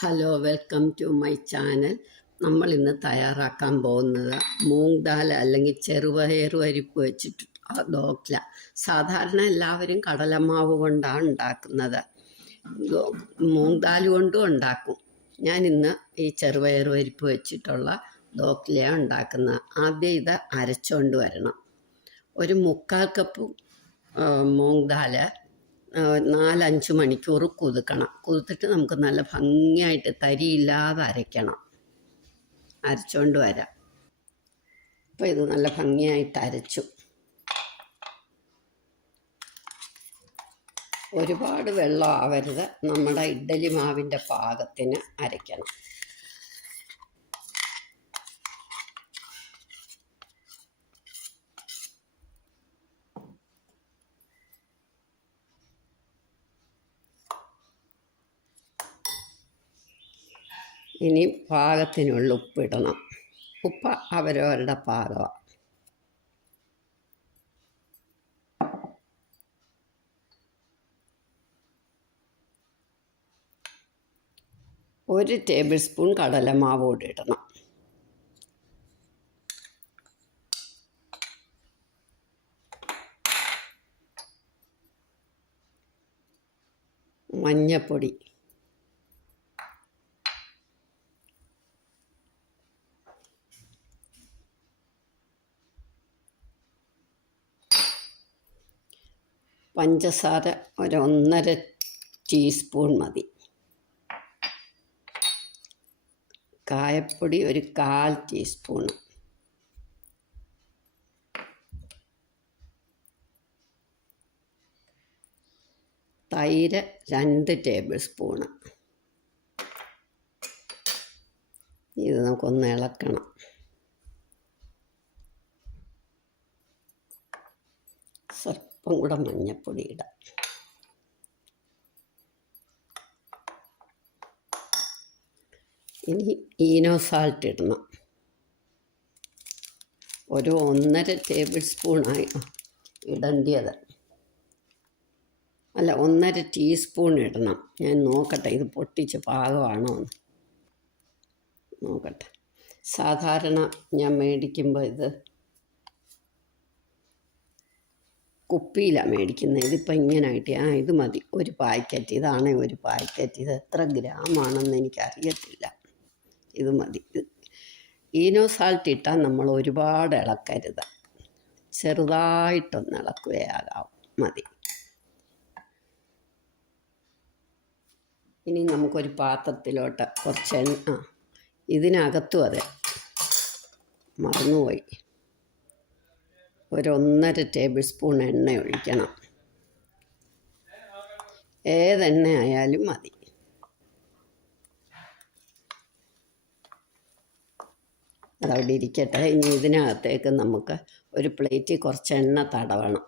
Hello, welcome to my channel. നമ്മൾ ഇന്ന് തയ്യാറാക്കാൻ പോകുന്നത് മൂങ് ദാൽ അല്ലെങ്കിൽ ചെറുപയർ പരിപ്പ് വെച്ചിട്ട് ധോക്ല. സാധാരണ എല്ലാവരും കടലമാവ് കൊണ്ടാണ് ഉണ്ടാക്കുന്നത്. മൂങ് ദാൽ കൊണ്ടും ഉണ്ടാക്കും. ഞാൻ ഇന്ന് ഈ ചെറുപയർ പരിപ്പ് വെച്ചിട്ടുള്ള ധോക്ലയാണ് ഉണ്ടാക്കുന്നത്. ആദ്യം ഇത് അരച്ചുകൊണ്ട് വരണം. ഒരു 3/4 കപ്പ് മൂങ് ദാൽ 4-5 മണിക്കൂർ കുതിർക്കണം. കുതിർത്തിട്ട് നമുക്ക് നല്ല ഭംഗിയായിട്ട് തരിയില്ലാതെ അരയ്ക്കണം. അരച്ചുകൊണ്ട് വരാം. അപ്പോൾ ഇത് നല്ല ഭംഗിയായിട്ട് അരച്ചു. ഒരുപാട് വെള്ളം ആവരുത്. നമ്മുടെ ഇഡ്ഡലി മാവിൻ്റെ പാകത്തിന് അരയ്ക്കണം. ഇനി പാകത്തിനുള്ള ഉപ്പിടണം. ഉപ്പ് അവരവരുടെ പാകമാണ്. ഒരു ടേബിൾ സ്പൂൺ കടലമാവ് കൂടി ഇടണം. മഞ്ഞപ്പൊടി, പഞ്ചസാര 1.5 ടീസ്പൂൺ മതി. കായപ്പൊടി 1/4 ടീസ്പൂൺ. തൈര് 2 ടേബിൾ സ്പൂണ്. ഇത് നമുക്കൊന്ന് ഇളക്കണം. സ്വല്പം കൂടെ മഞ്ഞൾപ്പൊടി ഇടാം. ഇനി ഈനോ സാൾട്ട് ഇടണം. ഒരു 1.5 ടേബിൾ സ്പൂണായി ഇടേണ്ടത്. അല്ല, 1.5 ടീസ്പൂൺ ഇടണം. ഞാൻ നോക്കട്ടെ ഇത് പൊട്ടിച്ച് പാകമാണോ എന്ന് നോക്കട്ടെ. സാധാരണ ഞാൻ മേടിക്കുമ്പോൾ ഇത് കുപ്പിയിലാണ് മേടിക്കുന്നത്. ഇതിപ്പോൾ ഇങ്ങനായിട്ട് ഇത് മതി, ഒരു പാക്കറ്റ്. ഇതാണ് ഒരു പാക്കറ്റ്. ഇത് എത്ര ഗ്രാമാണെന്ന് എനിക്കറിയത്തില്ല. ഇത് മതി. ഈനോ സാൾട്ട് ഇട്ടാൽ നമ്മൾ ഒരുപാട് ഇളക്കരുത്. ചെറുതായിട്ടൊന്ന് ഇളക്കുകയാകാം മതി. ഇനി നമുക്കൊരു പാത്രത്തിലോട്ട് കുറച്ച് എണ്ണ, ഇതിനകത്തും അതെ മറന്നുപോയി, ഒരു 1.5 ടേബിൾ സ്പൂൺ എണ്ണ ഒഴിക്കണം. ഏതെണ്ണ ആയാലും മതി. അതവിടെ ഇരിക്കട്ടെ. ഇനി ഇതിനകത്തേക്ക് നമുക്ക് ഒരു പ്ലേറ്റിൽ കുറച്ച് എണ്ണ തടവണം.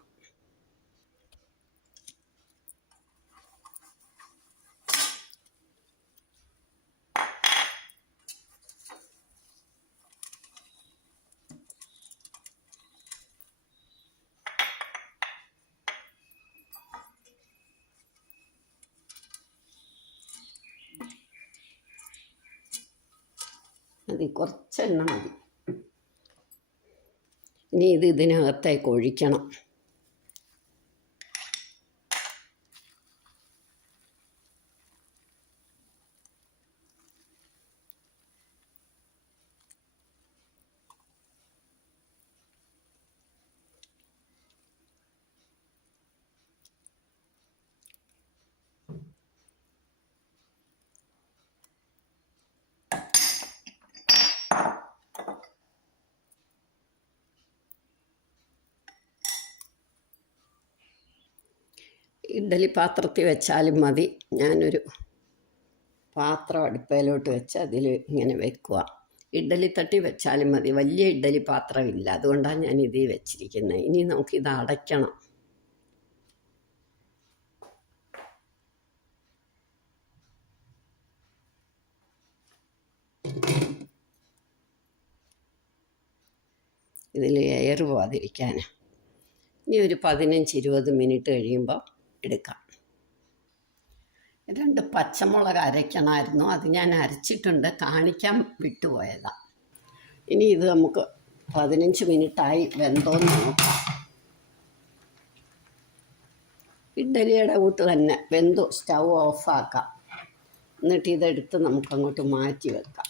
മതി, കുറച്ച് എണ്ണ മതി. ഇനി ഇത് ഇതിനകത്തേക്ക് ഒഴിക്കണം. ഇഡ്ഡലി പാത്രത്തിൽ വെച്ചാലും മതി. ഞാനൊരു പാത്രം അടുപ്പയിലോട്ട് വെച്ച് അതിൽ ഇങ്ങനെ വെക്കുക. ഇഡ്ഡലി തട്ടി വെച്ചാലും മതി. വലിയ ഇഡ്ഡലി പാത്രമില്ല, അതുകൊണ്ടാണ് ഞാൻ ഇതിൽ വെച്ചിരിക്കുന്നത്. ഇനി നമുക്കിത് അടയ്ക്കണം. ഇതിൽ എയർ പോകാതിരിക്കാൻ. ഇനി ഒരു 15-20 മിനിറ്റ് കഴിയുമ്പോൾ എടുക്കാം. 2 പച്ചമുളക് അരയ്ക്കണമായിരുന്നു. അത് ഞാൻ അരച്ചിട്ടുണ്ട്, കാണിക്കാൻ വിട്ടുപോയതാണ്. ഇനി ഇത് നമുക്ക് 15 മിനിറ്റായി വെന്തോന്ന് നോക്കാം. ഇഡ്ഡലിയുടെ കൂട്ട് തന്നെ വെന്തു. സ്റ്റൗ ഓഫാക്കാം. എന്നിട്ട് ഇതെടുത്ത് നമുക്കങ്ങോട്ട് മാറ്റി വെക്കാം.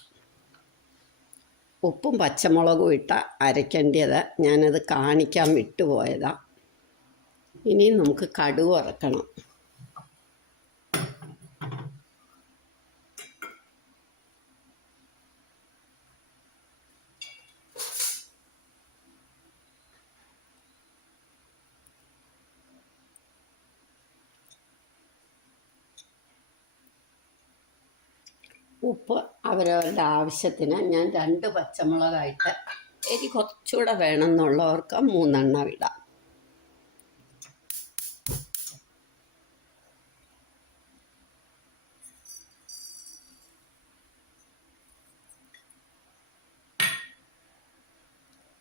ഉപ്പും പച്ചമുളകും ഇട്ട അരയ്ക്കേണ്ടത്, ഞാനത് കാണിക്കാൻ വിട്ടുപോയതാണ്. ഇനി നമുക്ക് കടുക് വറക്കണം. ഉപ്പ് അവരവരുടെ ആവശ്യത്തിന്. ഞാൻ 2 പച്ചമുളകായിട്ട്, എരി കുറച്ചുകൂടെ വേണമെന്നുള്ളവർക്ക് 3 എണ്ണം ഇടാം.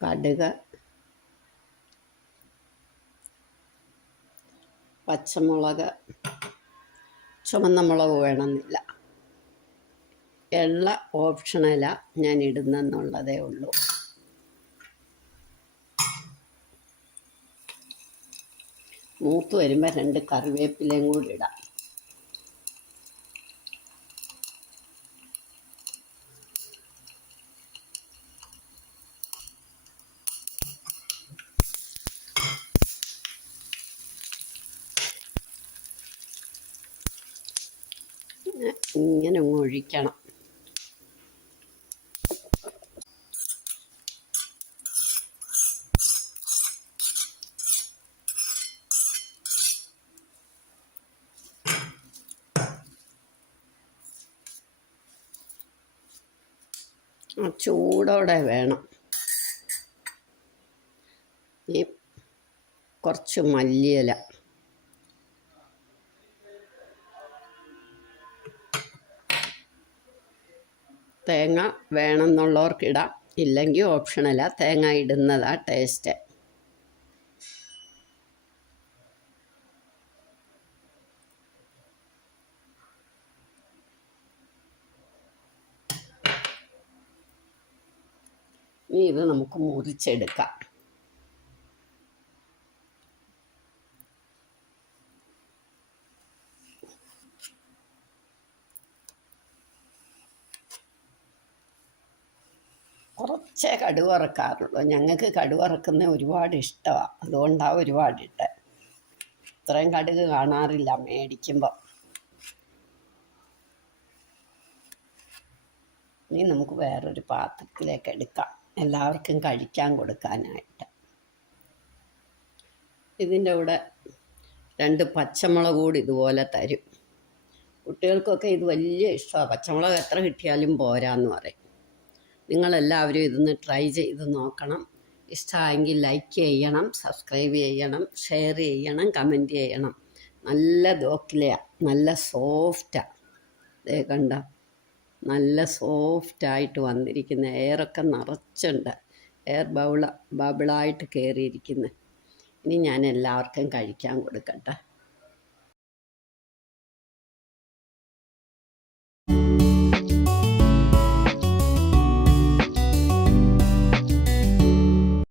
കടുക്, പച്ചമുളക്, ചുവന്ന മുളക് വേണമെന്നില്ല. എള്ള ഓപ്ഷണലാണ്, ഞാൻ ഇടുന്നെന്നുള്ളതേ ഉള്ളൂ. മൂത്ത് വരുമ്പോൾ 2 കറിവേപ്പിലയും കൂടി ഇടാം. ഇങ്ങനെ ഒഴിക്കണം. ചൂടോടെ വേണം. ഈ കുറച്ച് മല്ലിയില, തേങ്ങ വേണമെന്നുള്ളവർക്കിടാം, ഇല്ലെങ്കിൽ ഓപ്ഷണലാണ്. തേങ്ങ ഇടുന്നതാണ് ടേസ്റ്റ്. ഇനി ഇത് നമുക്ക് മുറിച്ചെടുക്കാം. കുറച്ചേ കടുക് വറക്കാറുള്ളൂ. ഞങ്ങൾക്ക് കടുക് വറക്കുന്ന ഒരുപാട് ഇഷ്ടമാണ്, അതുകൊണ്ടാണ് ഒരുപാട് ഇട്ട്. ഇത്രയും കടുക് കാണാറില്ല മേടിക്കുമ്പോൾ. ഇനി നമുക്ക് വേറൊരു പാത്രത്തിലേക്ക് എടുക്കാം, എല്ലാവർക്കും കഴിക്കാൻ കൊടുക്കാനായിട്ട്. ഇതിൻ്റെ കൂടെ 2 പച്ചമുളക് കൂടി ഇതുപോലെ തരും. കുട്ടികൾക്കൊക്കെ ഇത് വലിയ ഇഷ്ടമാണ്. പച്ചമുളക് എത്ര കിട്ടിയാലും പോരാന്ന് പറയും. നിങ്ങളെല്ലാവരും ഇതൊന്ന് ട്രൈ ചെയ്ത് നോക്കണം. ഇഷ്ടമായെങ്കിൽ ലൈക്ക് ചെയ്യണം, സബ്സ്ക്രൈബ് ചെയ്യണം, ഷെയർ ചെയ്യണം, കമൻറ്റ് ചെയ്യണം. നല്ല ധോക്ലയാണ്, നല്ല സോഫ്റ്റാണ്. ദേ കണ്ട, നല്ല സോഫ്റ്റായിട്ട് വന്നിരിക്കുന്ന, എയറൊക്കെ നിറച്ചുണ്ട്, എയർ ബബിളായിട്ട് കയറിയിരിക്കുന്നത്. ഇനി ഞാൻ എല്ലാവർക്കും കഴിക്കാൻ കൊടുക്കട്ടെ.